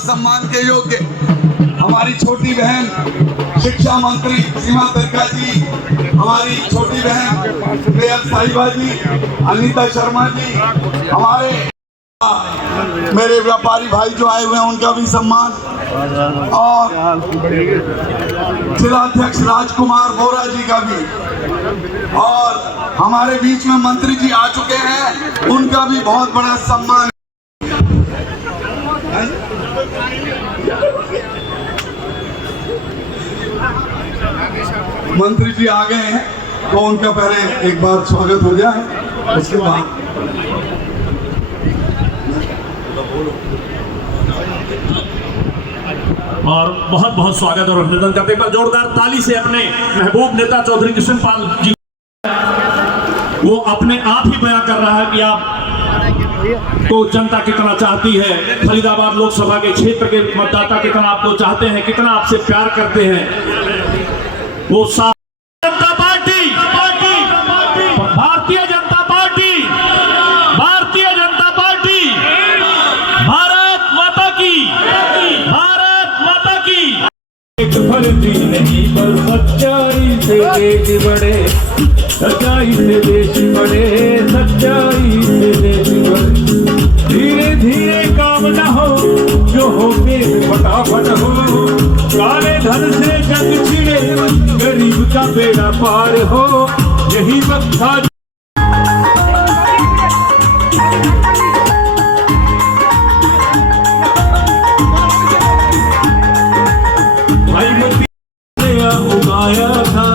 सम्मान के योग्य हमारी छोटी बहन शिक्षा मंत्री सीमा तिरका जी, हमारी छोटी बहन प्रियल साहिबा जी, अनीता शर्मा जी, हमारे मेरे व्यापारी भाई जो आए हुए हैं उनका भी सम्मान, और जिलाध्यक्ष राजकुमार बोरा जी का भी, और हमारे बीच में मंत्री जी आ चुके हैं उनका भी बहुत बड़ा सम्मान। मंत्री जी आ गए हैं तो उनका पहले एक बार स्वागत हो जाए, उसके बाद और बहुत बहुत स्वागत और अभिनंदन करते हैं। जोरदार ताली से अपने महबूब नेता चौधरी कृष्णपाल जी, वो अपने आप ही बयां कर रहा है कि आप तो जनता कितना चाहती है, फरीदाबाद लोकसभा के क्षेत्र के मतदाता कितना आपको चाहते हैं, कितना आपसे प्यार करते हैं। वो जनता party, Bharatiya Janata party, Bharatiya Janata party, Bharat माता की, भारत माता की। एक फर्जी नहीं पर सच्चाई से देश बढ़े, सच्चाई से देश बढ़े, सच्चाई से देश बढ़े। धीरे धीरे काम न हो जो होके फटाफट हो, काले धन से जंग छिड़े, गरीब का बेड़ा पार हो, यही वक्त था। भाई मोदी ने उगाया था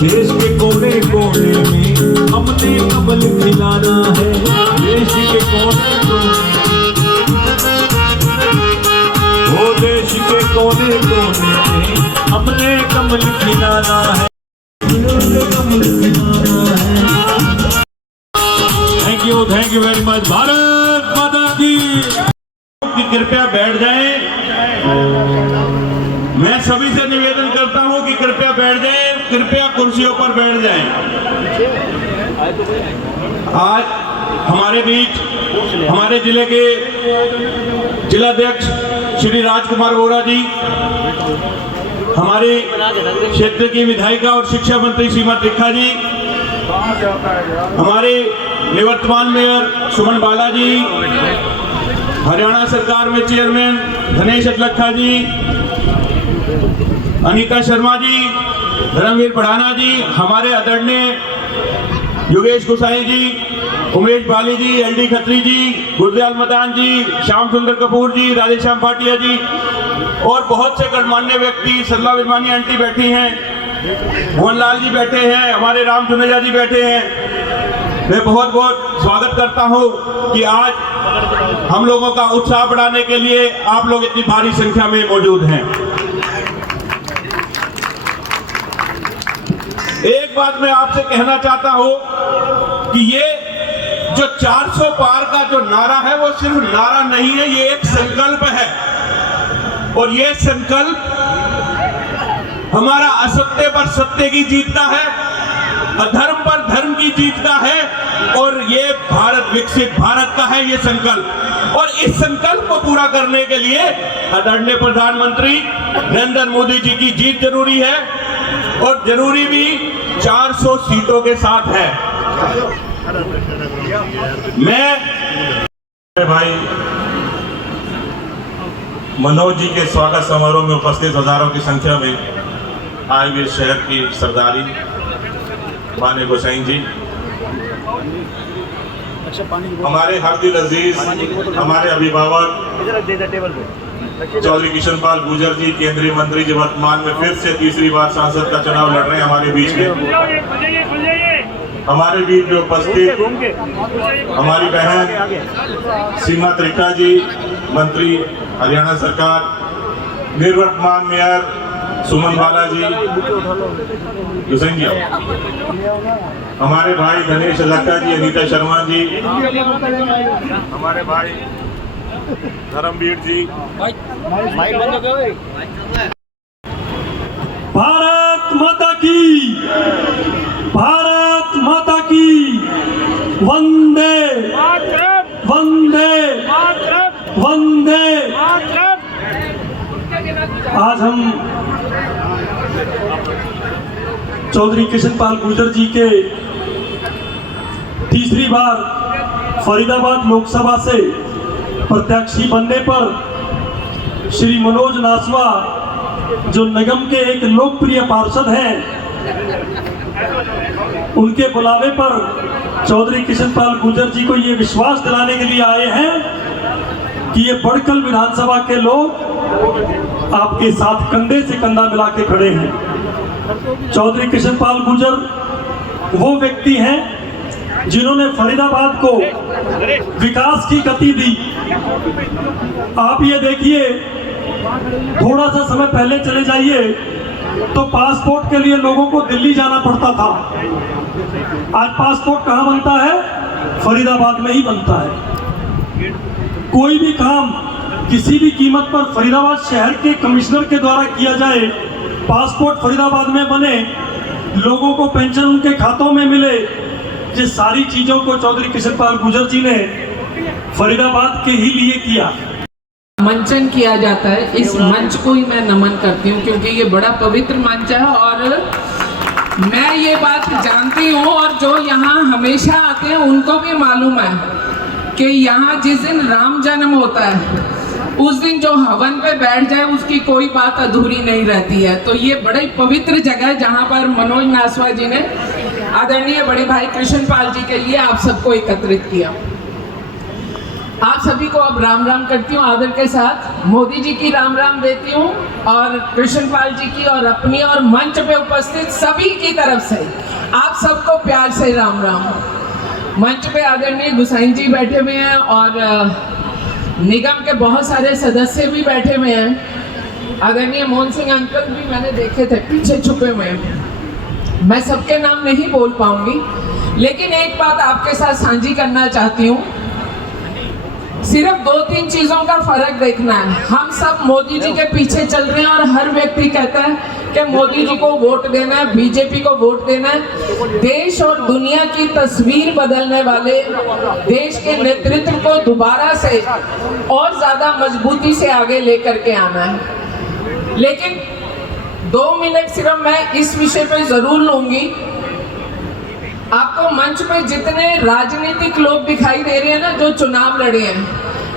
देश के कोने कोने में, हमने कमल खिलाना है देश के कोने कोने, वो देश के कोने कोने में हमने कमल खिलाना है, कमल खिलाना है। Thank you very much. Bharat माता की। कृपया बैठ जाएं, मैं सभी से निवेदन करता हूं कि कृपया बैठ जाएं, कृपया कुर्सियों पर बैठ जाएं। आज हमारे बीच हमारे जिले के जिलाध्यक्ष श्री राजकुमार बोरा जी, हमारे क्षेत्र की विधायिका और शिक्षा मंत्री सीमा तिरका जी, हमारे निवर्तमान मेयर सुमन बाला जी, हरियाणा सरकार में चेयरमैन धनेश अतलखा जी, अनीता शर्मा जी, धर्मवीर पढ़ाना जी, हमारे आदरणीय योगेश गोसाई जी, उमेश बाली जी, एलडी खत्री जी, गुरदयाल मदान जी, श्याम सुंदर कपूर जी, राधेश्याम भाटिया जी, और बहुत से गणमान्य व्यक्ति, सरला विरमानी आंटी बैठी हैं, मोहनलाल जी बैठे हैं, हमारे राम जुनेजा जी बैठे हैं। मैं बहुत बहुत स्वागत करता हूं कि आज हम लोगों का उत्साह बढ़ाने के लिए आप लोग इतनी भारी संख्या में मौजूद हैं। एक बात मैं आपसे कहना चाहता हूं कि ये जो 400 पार का जो नारा है वो सिर्फ नारा नहीं है, ये एक संकल्प है, और ये संकल्प हमारा असत्य पर सत्य की जीत का है, अधर्म पर धर्म की जीत का है, और ये भारत विकसित भारत का है ये संकल्प। और इस संकल्प को पूरा करने के लिए आदरणीय प्रधानमंत्री नरेंद्र मोदी जी की जीत जरूरी है, और जरूरी भी 400 सीटों के साथ है। मैं भाई मनोज जी के स्वागत समारोह में उपस्थित हजारों की संख्या में आए हुए शहर की सरदारी माने गोसाई जी, हमारे हरदिल अजीज, हमारे अभिभावक चौधरी कृष्णपाल गुर्जर जी, केंद्रीय मंत्री जी, वर्तमान में फिर से तीसरी बार सांसद का चुनाव लड़ रहे हैं हमारे बीच में। हमारे बीच में उपस्थित हमारी बहन सीमा तिरका जी, मंत्री हरियाणा सरकार, निर्वर्तमान मेयर सुमन बालाजी, हुसैन जी, हमारे भाई धनेश लक्का जी, अनीता शर्मा जी, हमारे भाई धर्मवीर जी, भारत माता की, भारत माता की, वंदे वंदे वंदे। आज हम चौधरी कृष्णपाल गुर्जर जी के तीसरी बार फरीदाबाद लोकसभा से प्रत्याशी बनने पर श्री मनोज नासवा, जो निगम के एक लोकप्रिय पार्षद हैं, उनके बुलावे पर चौधरी कृष्णपाल गुर्जर जी को ये विश्वास दिलाने के लिए आए हैं कि ये बड़कल विधानसभा के लोग आपके साथ कंधे से कंधा मिला के खड़े हैं। चौधरी कृष्णपाल गुर्जर वो व्यक्ति हैं जिन्होंने फरीदाबाद को विकास की गति दी। आप ये देखिए, थोड़ा सा समय पहले चले जाइए तो पासपोर्ट के लिए लोगों को दिल्ली जाना पड़ता था। आज पासपोर्ट कहाँ बनता है? फरीदाबाद में ही बनता है। कोई भी काम किसी भी कीमत पर फरीदाबाद शहर के कमिश्नर के द्वारा किया जाए, पासपोर्ट फरीदाबाद में बने, लोगों को पेंशन उनके खातों में मिले, ये सारी चीज़ों को चौधरी कृष्णपाल गुर्जर जी ने फरीदाबाद के ही लिए किया। मंचन किया जाता है, इस मंच को ही मैं नमन करती हूँ क्योंकि ये बड़ा पवित्र मंच है और मैं ये बात जानती हूँ और जो यहाँ हमेशा आते हैं उनको भी मालूम है कि यहाँ जिस दिन राम जन्म होता है उस दिन जो हवन पे बैठ जाए उसकी कोई बात अधूरी नहीं रहती है। तो ये बड़ी पवित्र जगह है जहाँ पर मनोज नासवा जी ने आदरणीय बड़े भाई कृष्णपाल जी के लिए आप सबको एकत्रित किया। आप सभी को अब राम राम करती हूँ आदर के साथ। मोदी जी की राम राम देती हूँ और कृष्णपाल जी की और अपनी और मंच पे उपस्थित सभी की तरफ से आप सबको प्यार से राम राम। मंच पे आदरणीय गुसाइन जी बैठे हुए हैं और निगम के बहुत सारे सदस्य भी बैठे हुए हैं। आदरणीय मोहन सिंह अंकल भी मैंने देखे थे पीछे छुपे हुए। मैं सबके नाम नहीं बोल पाऊंगी, लेकिन एक बात आपके साथ साझी करना चाहती हूँ। सिर्फ 2-3 चीजों का फर्क देखना है। हम सब मोदी जी के पीछे चल रहे हैं और हर व्यक्ति कहता है कि मोदी जी को वोट देना है, बीजेपी को वोट देना है। देश और दुनिया की तस्वीर बदलने वाले, देश के नेतृत्व को दोबारा से और ज्यादा मजबूती से आगे लेकर के आना है। लेकिन 2 मिनट सिर्फ मैं इस विषय पे जरूर लूंगी। आपको मंच पे जितने राजनीतिक लोग दिखाई दे रहे हैं ना, जो चुनाव लड़े हैं,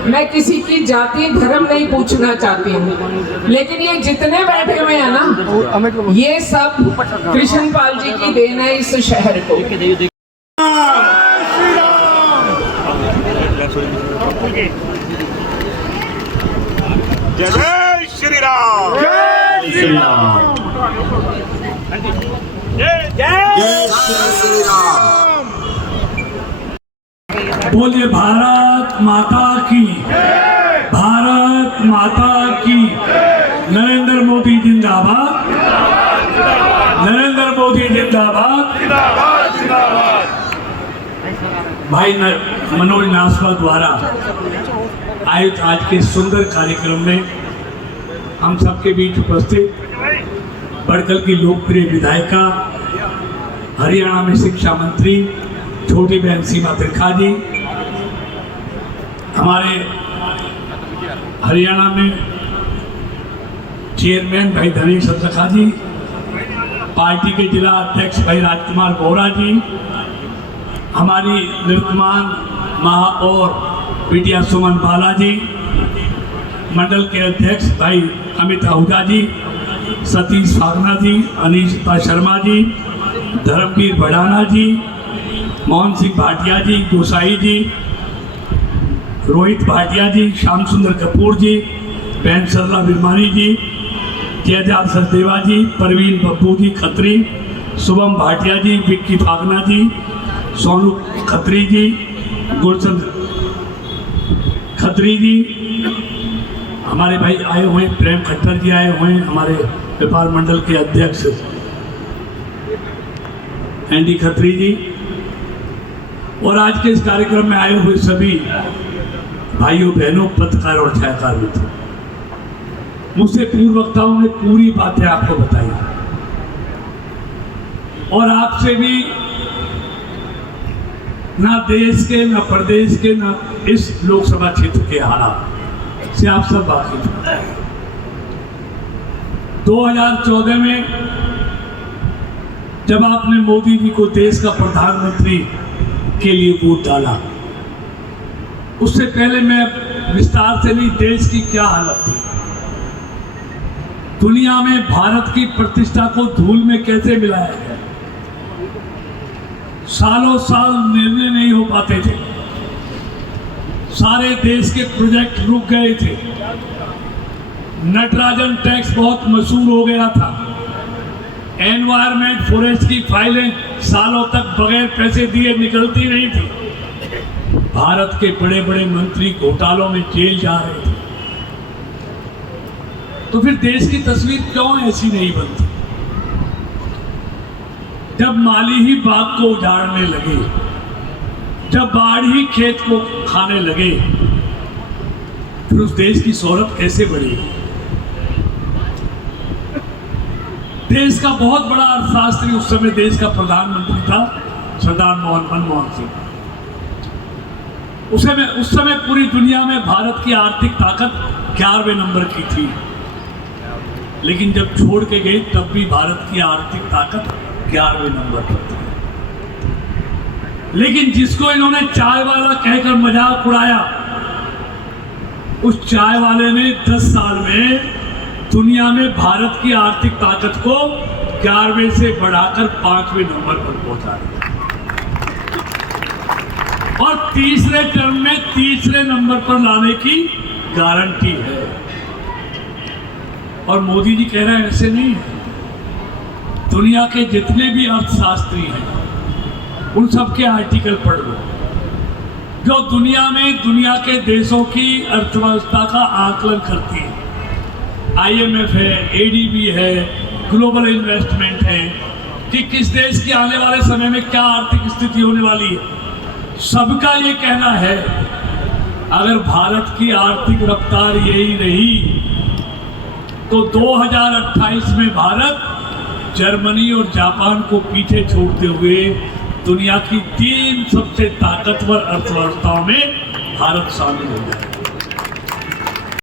मैं किसी की जाति धर्म नहीं पूछना चाहती हूँ, लेकिन ये जितने बैठे हुए हैं ना, ये सब कृष्णपाल जी की देन है इस शहर को। जय श्री राम, जय श्री राम, जय श्री राम। बोलिए भारत माता की, भारत माता की। नरेंद्र मोदी जिंदाबाद, नरेंद्र मोदी जिंदाबाद। भाई मनोज नासवा द्वारा आयोजित आज के सुंदर कार्यक्रम में हम सबके बीच उपस्थित बड़कल की लोकप्रिय विधायिका, हरियाणा में शिक्षा मंत्री छोटी बहन सीमा त्रिखा जी, हमारे हरियाणा में चेयरमैन भाई धनेश लक्का जी, पार्टी के जिला अध्यक्ष भाई राजकुमार बोरा जी, हमारी निर्तमान महापौर बिटिया सुमन बालाजी, मंडल के अध्यक्ष भाई अमित आहूजा जी, सतीश फागना जी, अनीता शर्मा जी, धर्मवीर भड़ाना जी, मोहन सिंह भाटिया जी, गोसाई जी, रोहित भाटिया जी, श्याम सुंदर कपूर जी, बहन सरला बिरमानी जी, जयजात सचदेवा जी, परवीन बब्बू जी खत्री, शुभम भाटिया जी, विक्की फागना जी, सोनू खत्री जी, गुलशन खत्री जी, हमारे भाई आए हुए हैं, प्रेम खट्टर जी आए हुए हैं, हमारे व्यापार मंडल के अध्यक्ष एनडी खत्री जी, और आज के इस कार्यक्रम में आए हुए सभी भाइयों बहनों, पत्रकार और छायाकार मित्रों। मुझसे पूर्व वक्ताओं ने पूरी बातें आपको बताई और आपसे भी ना देश के, ना प्रदेश के, ना इस लोकसभा क्षेत्र के हालात से आप सब वाकिफ हैं। 2014 में जब आपने मोदी जी को देश का प्रधानमंत्री के लिए वोट डाला, उससे पहले मैं विस्तार से नहीं, देश की क्या हालत थी, दुनिया में भारत की प्रतिष्ठा को धूल में कैसे मिलाया गया, सालों साल निर्णय नहीं हो पाते थे, सारे देश के प्रोजेक्ट रुक गए थे, नटराजन टैक्स बहुत मशहूर हो गया था, एनवायरमेंट फॉरेस्ट की फाइलें सालों तक बगैर पैसे दिए निकलती नहीं थी, भारत के बड़े बड़े मंत्री घोटालों में जेल जा रहे थे। तो फिर देश की तस्वीर क्यों ऐसी नहीं बनती? जब माली ही बाग को उजाड़ने लगे, जब बाढ़ ही खेत को खाने लगे, फिर उस देश की शोहरत कैसे बढ़ेगी? देश का बहुत बड़ा अर्थशास्त्री उस समय देश का प्रधानमंत्री था सरदार मनमोहन सिंह। उस समय पूरी दुनिया में भारत की आर्थिक ताकत 11वें नंबर की थी, लेकिन जब छोड़ के गए तब भी भारत की आर्थिक ताकत 11वें नंबर पर थी। लेकिन जिसको इन्होंने चाय वाला कहकर मजाक उड़ाया, उस चाय वाले ने 10 साल में दुनिया में भारत की आर्थिक ताकत को 11वें से बढ़ाकर 5वें नंबर पर पहुंचा दिया और तीसरे टर्म में तीसरे नंबर पर लाने की गारंटी है। और मोदी जी कह रहे हैं ऐसे नहीं है, दुनिया के जितने भी अर्थशास्त्री हैं उन सब के आर्टिकल पढ़ लो, जो दुनिया में दुनिया के देशों की अर्थव्यवस्था का आकलन करती है। IMF है, ADB है, ग्लोबल इन्वेस्टमेंट है, कि किस देश की आने वाले समय में क्या आर्थिक स्थिति होने वाली है। सबका ये कहना है अगर भारत की आर्थिक रफ्तार यही रही तो 2028 में भारत जर्मनी और जापान को पीछे छोड़ते हुए दुनिया की 3 सबसे ताकतवर अर्थव्यवस्थाओं में भारत शामिल हो जाएगा।